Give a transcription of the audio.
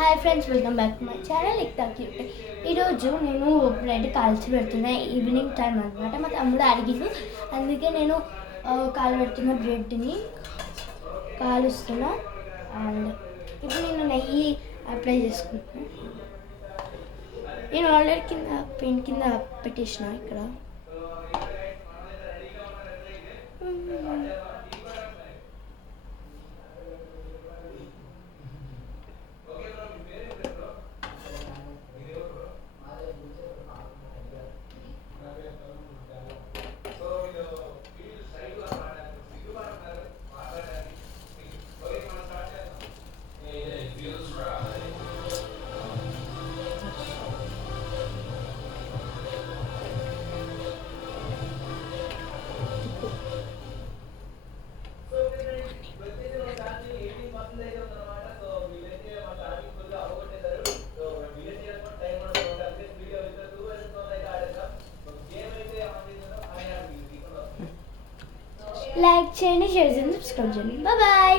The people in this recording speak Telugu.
Hi friends, welcome back to my channel ఇక్తా cute. ఈరోజు నేను బ్రెడ్ కాల్చి పెడుతున్నా. ఈవినింగ్ టైం అనమాట. మా తమ్ముడు అడిగిండు, అందుకే నేను కాలబెడుతున్న బ్రెడ్ని కాలుస్తున్నా. అండ్ ఇప్పుడు నేను నెయ్యి అప్లై చేసుకుంటున్నాను. నేను ఆల్రెడీ పెయింట్ కింద పెట్టేసిన ఇక్కడ. లైక్ చేయండి, షేర్ చేయండి, సబ్స్క్రైబ్ చేయండి. బాయ్.